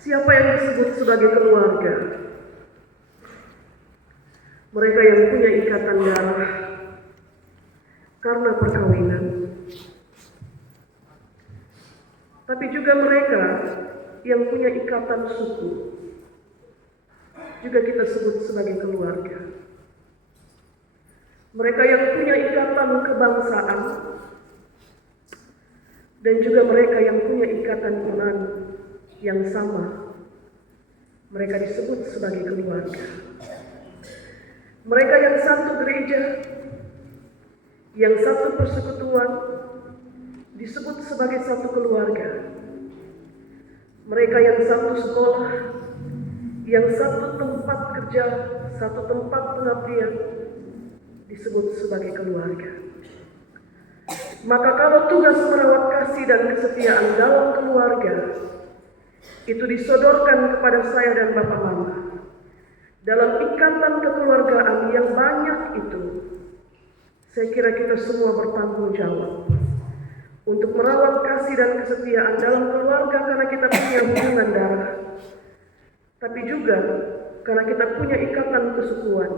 Siapa yang disebut sebagai keluarga? Mereka yang punya ikatan darah karena perkawinan, tapi juga mereka yang punya ikatan suku, juga kita sebut sebagai keluarga. Mereka yang punya ikatan kebangsaan, dan juga mereka yang punya ikatan iman yang sama, mereka disebut sebagai keluarga. Mereka yang satu gereja, yang satu persekutuan, disebut sebagai satu keluarga. Mereka yang satu sekolah, yang satu tempat kerja, satu tempat pengabdian, disebut sebagai keluarga. Maka kalau tugas merawat kasih dan kesetiaan dalam keluarga itu disodorkan kepada saya dan Bapak Mama, dalam ikatan kekeluargaan yang banyak itu, saya kira kita semua bertanggung jawab untuk merawat kasih dan kesetiaan dalam keluarga karena kita punya hubungan darah, tapi juga karena kita punya ikatan kesukuan,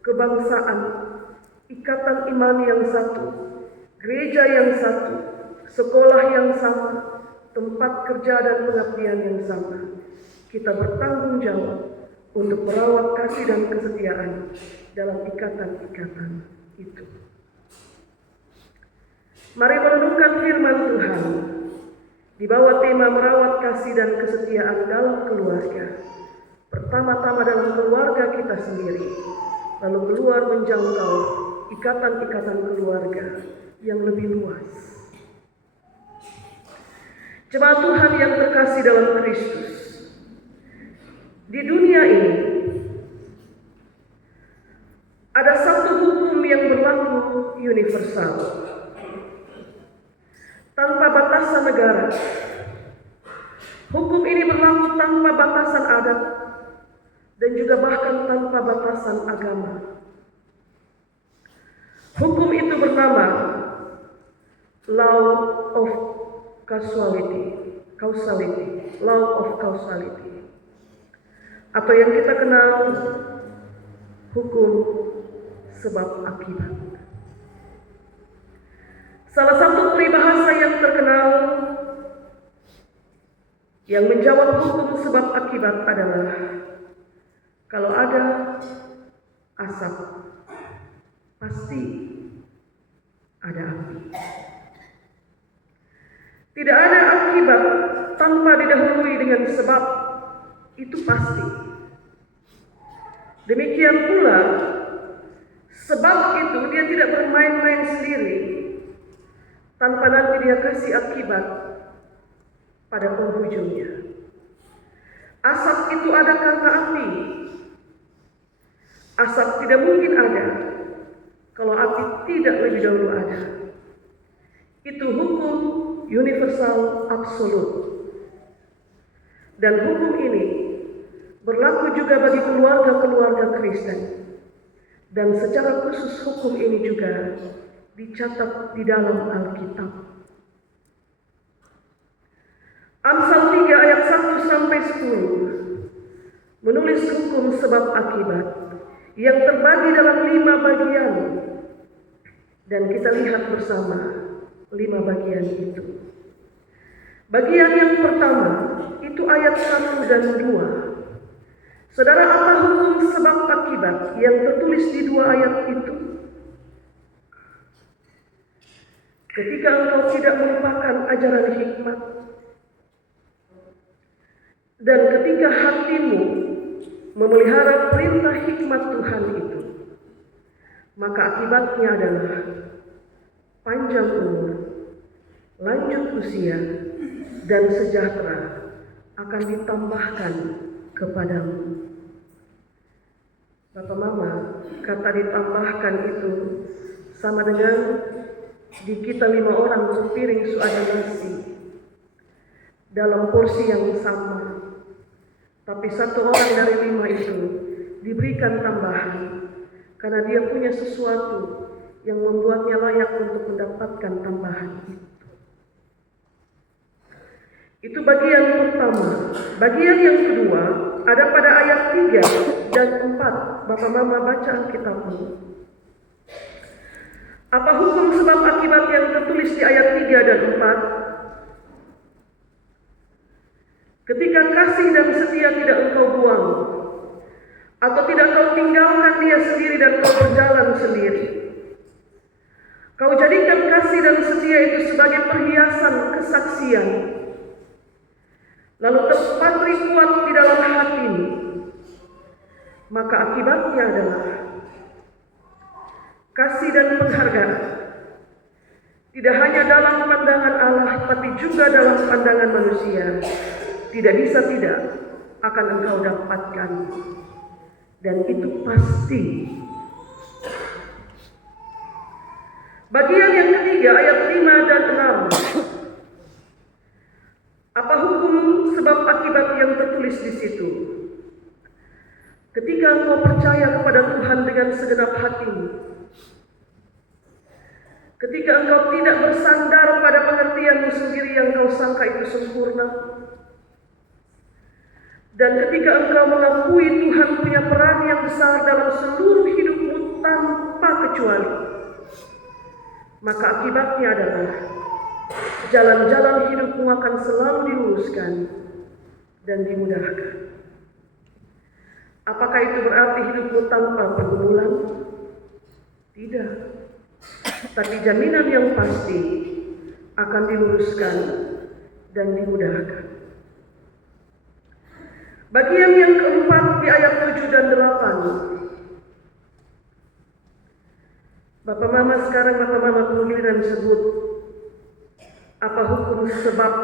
kebangsaan, ikatan iman yang satu, gereja yang satu, sekolah yang sama, tempat kerja dan pengabdian yang sama. Kita bertanggung jawab untuk merawat kasih dan kesetiaan dalam ikatan-ikatan itu. Mari merenungkan firman Tuhan di bawah tema merawat kasih dan kesetiaan dalam keluarga. Pertama-tama dalam keluarga kita sendiri, lalu keluar menjangkau ikatan-ikatan keluarga yang lebih luas. Jemaat Tuhan yang terkasih dalam Kristus, di dunia ini ada satu hukum yang berlaku universal, tanpa batasan negara. Hukum ini berlaku tanpa batasan adat dan juga bahkan tanpa batasan agama. Hukum itu bernama Law of Causality, Law of Causality, atau yang kita kenal hukum sebab akibat. Salah satu peribahasa yang terkenal yang menjawab hukum sebab akibat adalah kalau ada asap, pasti ada api. Tidak ada akibat tanpa didahului dengan sebab, itu pasti. Demikian pula, sebab itu dia tidak bermain-main sendiri, tanpa nanti dia kasih akibat pada penghujungnya. Asap itu ada karena api. Asap tidak mungkin ada kalau api tidak lebih dahulu ada. Itu hukum universal absolut. Dan hukum ini berlaku juga bagi keluarga-keluarga Kristen. Dan secara khusus hukum ini juga dicatat di dalam Alkitab. Amsal 3 ayat 1 sampai 10 menulis hukum sebab akibat yang terbagi dalam 5 bagian, dan kita lihat bersama 5 bagian itu. Bagian yang pertama itu ayat 1 dan 2. Saudara, apa hukum sebab akibat yang tertulis di 2 ayat itu? Ketika engkau tidak melupakan ajaran hikmat, dan ketika hatimu memelihara perintah hikmat Tuhan itu, maka akibatnya adalah panjang umur, lanjut usia, dan sejahtera akan ditambahkan kepadamu. Bapak Mama, kata ditambahkan itu sama dengan di kita 5 orang sepiring suada nasi dalam porsi yang sama. Tapi 1 orang dari 5 itu diberikan tambahan karena dia punya sesuatu yang membuatnya layak untuk mendapatkan tambahan itu. Itu bagian pertama. Bagian yang kedua ada pada ayat 3 dan 4. Bapak Mama baca Alkitabmu. Apa hukum sebab akibat yang tertulis di ayat 3 dan 4? Ketika kasih dan setia tidak engkau buang, atau tidak kau tinggalkan dia sendiri dan kau berjalan sendiri. Kau jadikan kasih dan setia itu sebagai perhiasan kesaksian, lalu terpatri kuat di dalam hatimu. Maka akibatnya adalah kasih dan penghargaan, tidak hanya dalam pandangan Allah, tapi juga dalam pandangan manusia. Tidak bisa tidak akan engkau dapatkan. Dan itu pasti. Bagian yang ketiga ayat 5 dan 6. Apa hukum sebab akibat yang tertulis di situ? Ketika engkau percaya kepada Tuhan dengan segenap hatimu, ketika engkau tidak bersandar pada pengertianmu sendiri yang kau sangka itu sempurna, dan ketika engkau mengakui Tuhan punya peran yang besar dalam seluruh hidupmu tanpa kecuali, maka akibatnya adalah jalan-jalan hidupmu akan selalu diluruskan dan dimudahkan. Apakah itu berarti hidupmu tanpa pergumulan? Tidak. Tapi jaminan yang pasti akan diluruskan dan dimudahkan. Bagian yang keempat di ayat 7 dan 8. Bapak Mama sekarang Bapak Mama giliran sebut apa hukum sebab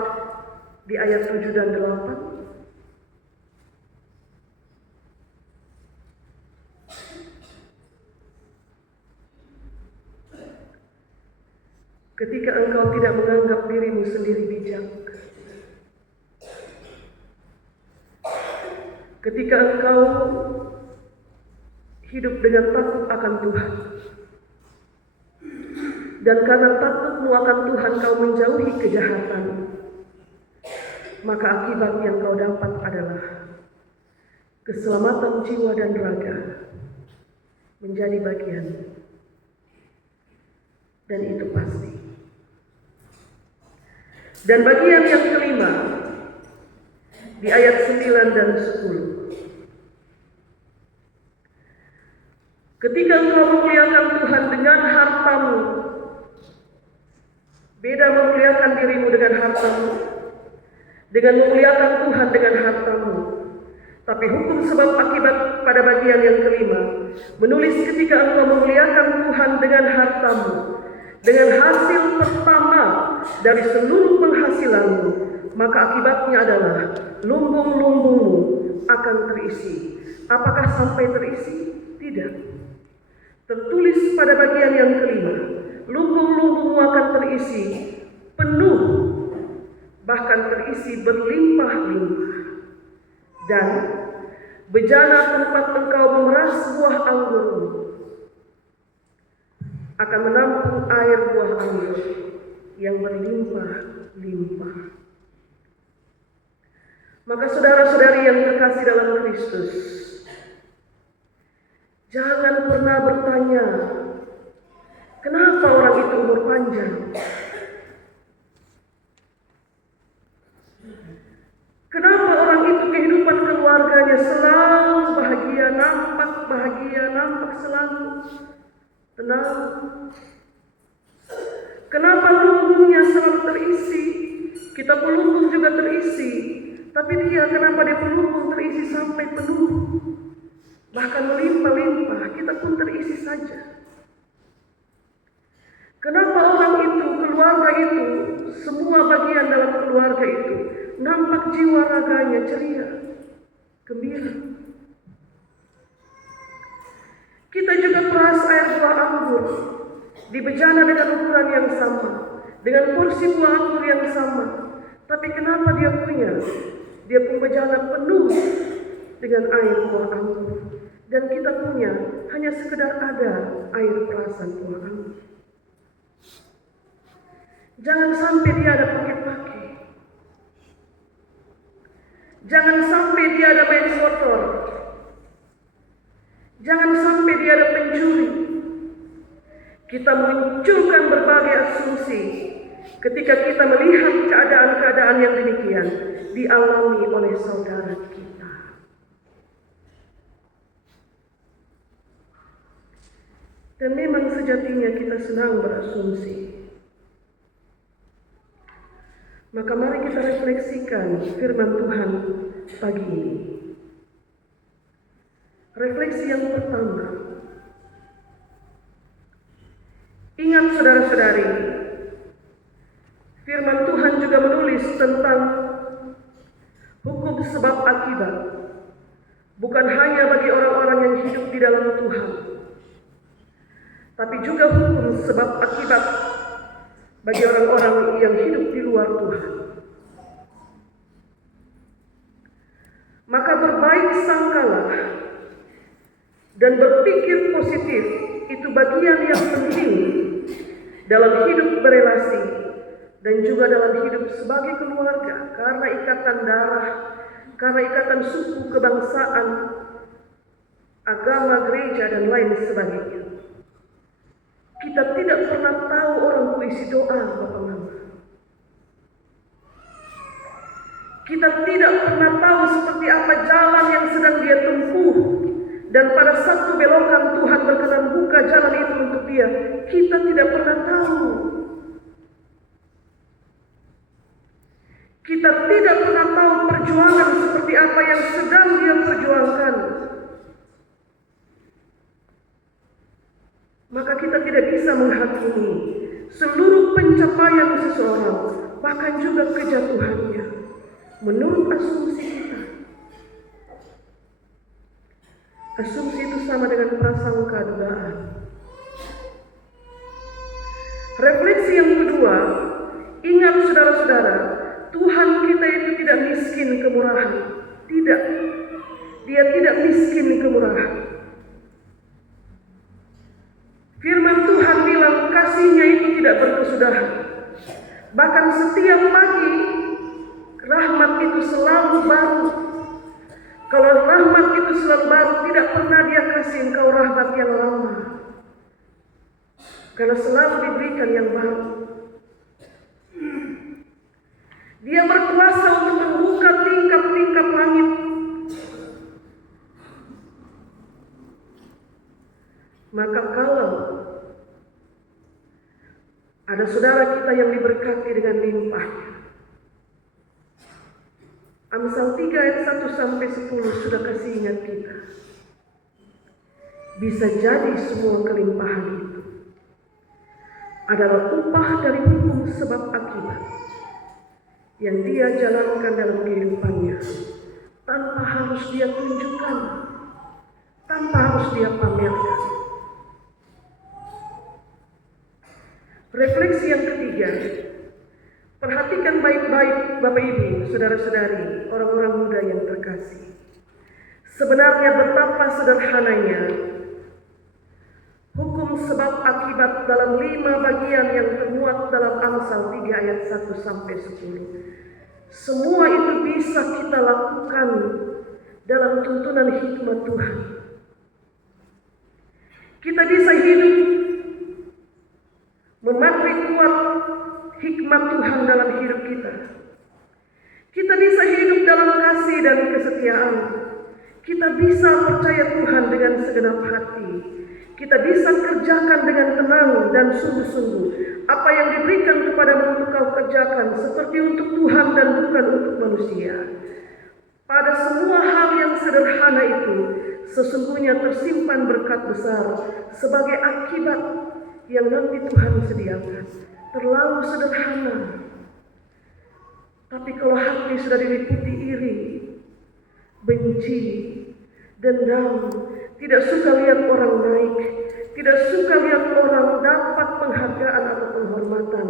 di ayat 7 dan 8. Ketika engkau tidak menganggap dirimu sendiri bijak, ketika engkau hidup dengan takut akan Tuhan, dan karena takutmu akan Tuhan kau menjauhi kejahatan, maka akibat yang kau dapat adalah keselamatan jiwa dan raga menjadi bagian. Dan itu pasti. Dan bagian yang kelima di ayat 9 dan 10. Ketika engkau memuliakan Tuhan dengan hartamu, beda memuliakan dirimu dengan hartamu, dengan memuliakan Tuhan dengan hartamu. Tapi hukum sebab akibat pada bagian yang kelima menulis ketika engkau memuliakan Tuhan dengan hartamu, dengan hasil pertama dari seluruh penghasilanmu, maka akibatnya adalah lumbung-lumbungmu akan terisi. Apakah sampai terisi? Tidak. Tertulis pada bagian yang kelima, lumbung-lumbungmu akan terisi penuh, bahkan terisi berlimpah-limpah. Dan bejana tempat engkau memeras buah anggurmu akan menampung air buah anggur yang berlimpah-limpah. Maka saudara-saudari yang terkasih dalam Kristus, jangan pernah bertanya, kenapa orang itu umur panjang? Kenapa orang itu kehidupan keluarganya selalu bahagia, nampak selalu tenang? Kenapa lumbungnya selalu terisi? Kita pelumbung juga terisi, tapi dia kenapa dia pelumbung terisi sampai penuh? Bahkan melimpah-limpah, kita pun terisi saja. Kenapa orang itu, keluarga itu, semua bagian dalam keluarga itu nampak jiwa raganya ceria, gembira? Kita juga peras air buah anggur di bejana dengan ukuran yang sama, dengan porsi buah anggur yang sama. Tapi kenapa dia punya? Dia pun bejana penuh dengan air buah anggur. Dan kita punya hanya sekedar ada air perasan buah anggur. Jangan sampai dia ada pakai-pakai. Jangan sampai dia ada main kotor. Jangan sampai dia ada pencuri. Kita munculkan berbagai asumsi ketika kita melihat keadaan-keadaan yang demikian dialami oleh saudara kita. Dan memang sejatinya kita senang berasumsi. Maka mari kita refleksikan firman Tuhan pagi ini. Refleksi yang pertama. Ingat saudara-saudari, firman Tuhan juga menulis tentang hukum sebab akibat. Bukan hanya bagi orang-orang yang hidup di dalam Tuhan, tapi juga hukum sebab akibat bagi orang-orang yang hidup di luar Tuhan. Maka berbaik sangkalah dan berpikir positif itu bagian yang penting dalam hidup berelasi dan juga dalam hidup sebagai keluarga, karena ikatan darah, karena ikatan suku, kebangsaan, agama, gereja, dan lain sebagainya. Kita tidak pernah tahu orang puisi doa, Bapak Mama. Kita tidak pernah tahu seperti apa jalan yang sedang dia tempuh. Dan pada satu belokan Tuhan berkenan buka jalan itu untuk dia. Kita tidak pernah tahu. Kita tidak pernah tahu perjuangan seperti apa yang sedang dia perjuangkan. Maka kita tidak bisa menghakimi seluruh pencapaian seseorang, bahkan juga kejatuhannya, menurut asumsi kita. Asumsi itu sama dengan prasangka dugaan. Refleksi yang kedua, ingat saudara-saudara, Tuhan kita itu tidak miskin kemurahan. Tidak. Dia tidak miskin kemurahan. Firman Tuhan bilang kasih-Nya itu tidak berkesudahan. Bahkan setiap pagi rahmat itu selalu baru. Kalau rahmat itu selalu baru, tidak pernah Dia kasih engkau rahmat yang lama. Karena selalu diberikan yang baru. Dia berkuasa untuk membuka tingkap-tingkap langit. Maka kalau ada saudara kita yang diberkati dengan limpahnya, Amsal 3 ayat 1 sampai 10 sudah kasih ingat kita. Bisa jadi semua kelimpahan itu adalah upah dari hukum sebab akibat yang dia jalankan dalam kehidupannya, tanpa harus dia tunjukkan, tanpa harus dia pamerkan. Refleksi yang ketiga, perhatikan baik-baik Bapak Ibu, saudara-saudari, orang-orang muda yang terkasih. Sebenarnya betapa sederhananya hukum sebab akibat dalam 5 bagian yang termuat dalam Amsal 3 ayat 1 sampai 10. Semua itu bisa kita lakukan dalam tuntunan hikmat Tuhan. Kita bisa hidup memakai kuat hikmat Tuhan dalam hidup kita. Kita bisa hidup dalam kasih dan kesetiaan. Kita bisa percaya Tuhan dengan segenap hati. Kita bisa kerjakan dengan tenang dan sungguh-sungguh apa yang diberikan kepadamu untuk kau kerjakan, seperti untuk Tuhan dan bukan untuk manusia. Pada semua hal yang sederhana itu sesungguhnya tersimpan berkat besar sebagai akibat yang nanti Tuhan sediakan. Terlalu sederhana. Tapi kalau hati sudah diliputi iri, benci, dendam, tidak suka lihat orang naik, tidak suka lihat orang dapat penghargaan atau penghormatan.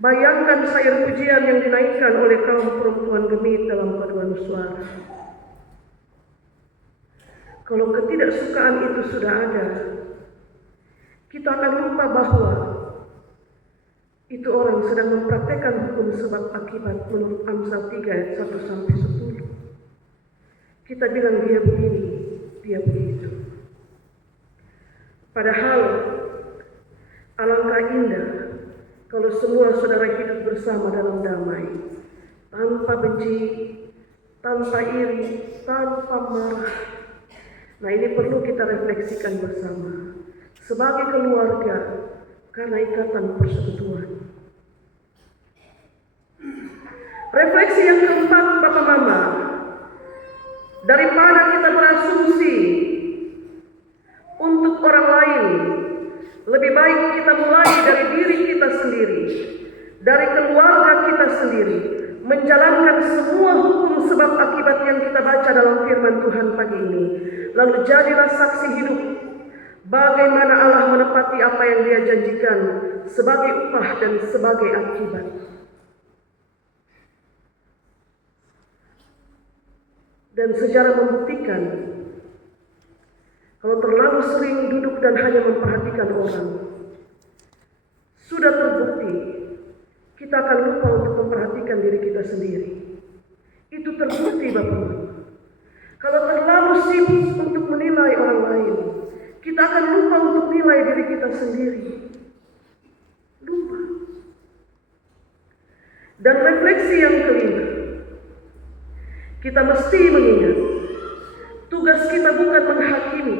Bayangkan syair pujian yang dinaikkan oleh kaum perempuan gemit dalam paduan suara. Kalau ketidaksukaan itu sudah ada, kita akan lupa bahwa itu orang sedang mempraktekkan hukum sebab akibat menurut Amsal 3 ayat 1 sampai 10. kita bilang dia begini, dia begitu. Padahal alangkah indah kalau semua saudara hidup bersama dalam damai, tanpa benci, tanpa iri, tanpa marah. Nah, ini perlu kita refleksikan bersama sebagai keluarga karena ikatan persekutuan. Refleksi yang keempat, Bapak Mama, daripada kita berasumsi untuk orang lain, lebih baik kita mulai dari diri kita sendiri, dari keluarga kita sendiri, menjalankan semua hukum sebab akibat yang kita baca dalam firman Tuhan pagi ini. Lalu jadilah saksi hidup bagaimana Allah menepati apa yang Dia janjikan sebagai upah dan sebagai akibat. Dan sejarah membuktikan kalau terlalu sering duduk dan hanya memperhatikan orang, sudah terbukti kita akan lupa untuk memperhatikan diri kita sendiri. Itu terbukti, Bapak. Kalau terlalu sibuk untuk menilai orang lain, kita akan lupa untuk nilai diri kita sendiri. Lupa. Dan refleksi yang kelima, kita mesti mengingat tugas kita bukan menghakimi,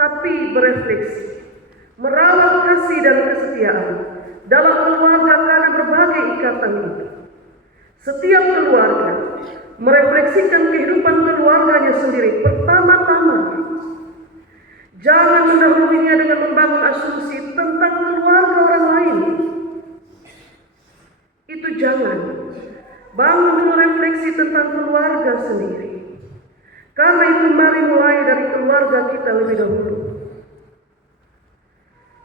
tapi berefleksi, merawat kasih dan kesetiaan dalam keluarga karena berbagai ikatan itu. Setiap keluarga merefleksikan kehidupan keluarganya sendiri. Pertama-tama, jangan mendahulunya dengan membangun asumsi tentang keluarga orang lain. Itu jangan. Bangun dulu refleksi tentang keluarga sendiri. Karena itu mari mulai dari keluarga kita lebih dahulu.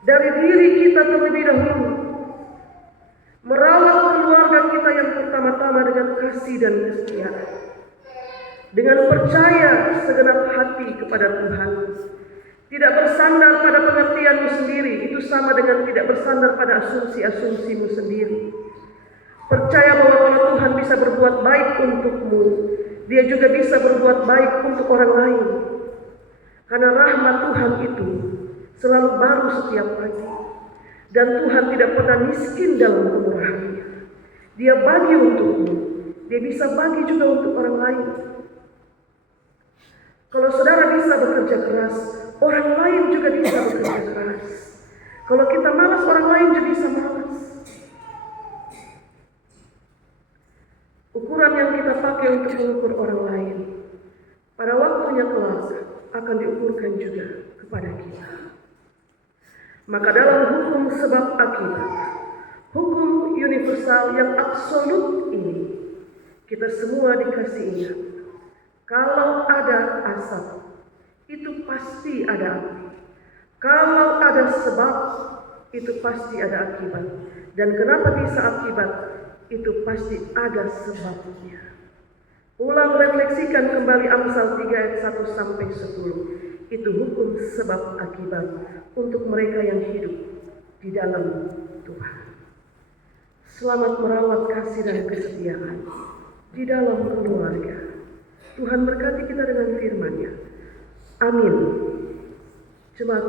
Dari diri kita terlebih dahulu. Merawat keluarga kita yang pertama-tama dengan kasih dan kesetiaan. Dengan percaya segenap hati kepada Tuhan. Tidak bersandar pada pengertianmu sendiri. Itu sama dengan tidak bersandar pada asumsi-asumsimu sendiri. Percaya bahwa kalau Tuhan bisa berbuat baik untukmu, Dia juga bisa berbuat baik untuk orang lain. Karena rahmat Tuhan itu selalu baru setiap pagi. Dan Tuhan tidak pernah miskin dalam kemurahannya. Dia bagi untukmu, Dia bisa bagi juga untuk orang lain. Kalau saudara bisa bekerja keras, orang lain juga bisa bekerja keras. Kalau kita malas, orang lain juga bisa malas. Ukuran yang kita pakai untuk mengukur orang lain, pada waktunya kelak akan diukurkan juga kepada kita. Maka dalam hukum sebab akibat, hukum universal yang absolut ini, kita semua dikasih ingat. Kalau ada asap, itu pasti ada api. Kalau ada sebab, itu pasti ada akibat. Dan kenapa bisa akibat? Itu pasti ada sebabnya. Ulang refleksikan kembali Amsal 3 ayat 1 sampai 10. Itu hukum sebab akibat untuk mereka yang hidup di dalam Tuhan. Selamat merawat kasih dan kesetiaan di dalam keluarga. Tuhan berkati kita dengan firman-Nya. Amin. Jemaat